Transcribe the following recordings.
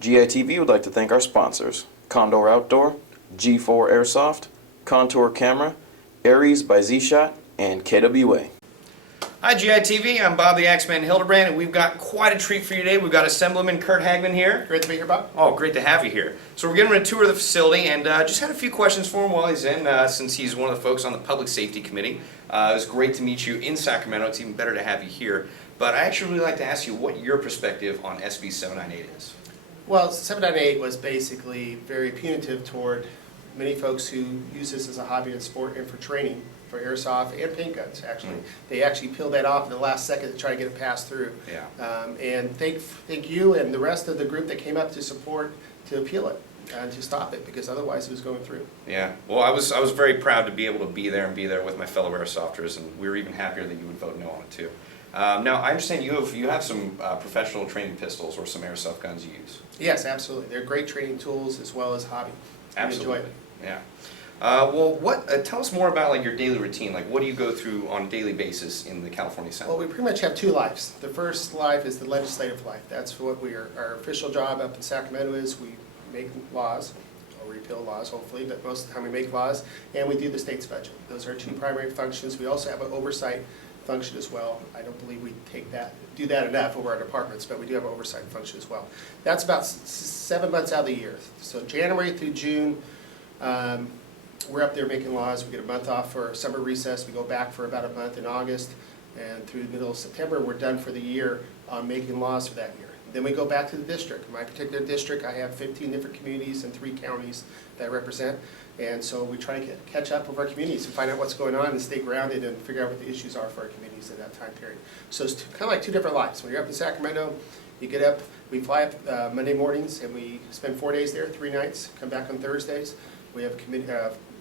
GITV would like to thank our sponsors, Condor Outdoor, G4 Airsoft, Contour Camera, Aries by Z-Shot, and KWA. Hi GITV, I'm Bob the Axeman Hildebrand, and we've got quite a treat for you today. We've got Assemblyman Curt Hagman here. Great to be here, Bob. Oh, great to have you here. So we're giving him a tour of the facility, and just had a few questions for him while he's in, since he's one of the folks on the Public Safety Committee. It was great to meet you in Sacramento. It's even better to have you here. But I actually really like to ask you what your perspective on SB 798 is. Well, 798 was basically very punitive toward many folks who use this as a hobby and sport and for training, for airsoft and paint guns, actually. They actually peeled that off in the last second to try to get it passed through. Yeah. And thank you and the rest of the group that came up to support, to appeal it, and to stop it, because otherwise it was going through. Yeah. Well, I was very proud to be able to be there with my fellow airsofters, and we were even happier that you would vote no on it too. Now, I understand you have some professional training pistols or some airsoft guns you use. Yes, absolutely. They're great training tools as well as hobby. Absolutely. Enjoy it. Yeah. Well, tell us more about your daily routine. What do you go through on a daily basis in the California Senate? Well, we pretty much have two lives. The first life is the legislative life. That's what our official job up in Sacramento is. We make laws, or repeal laws hopefully, but most of the time we make laws, and we do the state's budget. Those are our two primary functions. We also have an oversight function as well. I don't believe we do that enough over our departments, but we do have an oversight function as well. That's about 7 months out of the year. So January through June, we're up there making laws. We get a month off for summer recess. We go back for about a month in August, and through the middle of September, we're done for the year on making laws for that year. Then we go back to the district. In my particular district, I have 15 different communities and 3 counties that I represent. And so we try to catch up with our communities and find out what's going on and stay grounded and figure out what the issues are for our communities in that time period. So it's kind of like two different lives. When you're up in Sacramento, you get up, we fly up Monday mornings and we spend 4 days there, 3 nights, come back on Thursdays. We have a committee,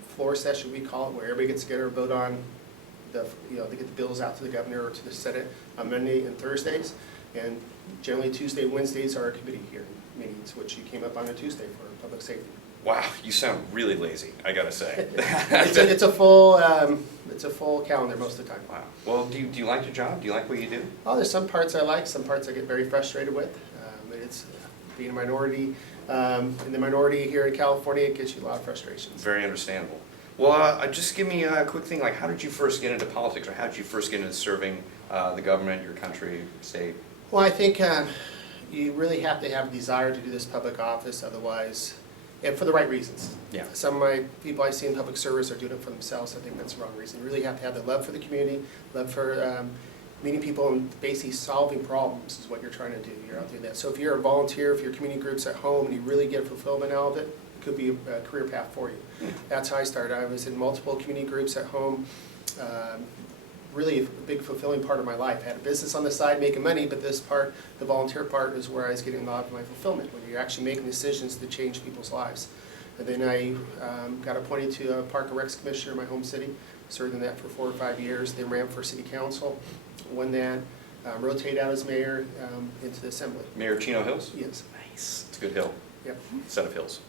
floor session, we call it, where everybody gets together and vote on they get the bills out to the governor or to the Senate on Monday and Thursdays. And generally Tuesday and Wednesdays are our committee hearing meetings, which you came up on a Tuesday for public safety. Wow, you sound really lazy, I gotta say. it's a full calendar most of the time. Wow. Well, do you like your job? Do you like what you do? Oh, there's some parts I like, some parts I get very frustrated with. It's being a minority. In the minority here in California, it gives you a lot of frustrations. Very understandable. Well, just give me a quick thing, how did you first get into politics, or how did you first get into serving the government, your country, state? Well, I think you really have to have a desire to do this public office, otherwise, and for the right reasons. Yeah. Some of my people I see in public service are doing it for themselves. I think that's the wrong reason. You really have to have the love for the community, love for meeting people and basically solving problems is what you're trying to do. You're out doing that. So if you're a volunteer, if your community group's at home and you really get fulfillment out of it, it could be a career path for you. That's how I started. I was in multiple community groups at home. Really a big fulfilling part of my life. I had a business on the side making money, but this part, the volunteer part, is where I was getting a lot of my fulfillment, when you're actually making decisions to change people's lives. And then I got appointed to a Park and Recs Commissioner in my home city, served in that for 4 or 5 years, then ran for city council, won that, rotated out as mayor into the assembly. Mayor Chino Hills? Yes. Nice. It's a good hill. Yep. Set of hills.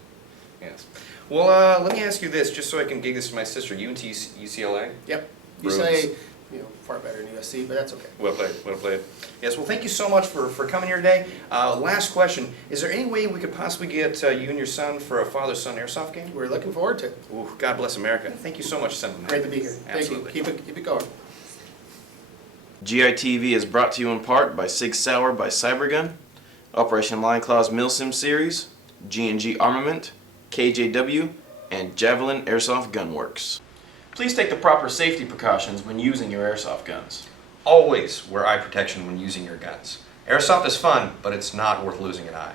Yes. Well, let me ask you this, just so I can gig this to my sister. You went to UCLA? Yep. Bruins. UCLA, far better than USC, but that's okay. Well played, well played. Yes, well thank you so much for coming here today. Last question, is there any way we could possibly get you and your son for a father-son airsoft game? We're looking forward to it. Ooh, God bless America. Thank you so much, Assemblyman. Great to be here. Absolutely. Thank you. Keep it going. GITV is brought to you in part by Sig Sauer by Cybergun, Operation Lion Claw's Milsim Series, G&G Armament, KJW, and Javelin Airsoft Gunworks. Please take the proper safety precautions when using your airsoft guns. Always wear eye protection when using your guns. Airsoft is fun, but it's not worth losing an eye.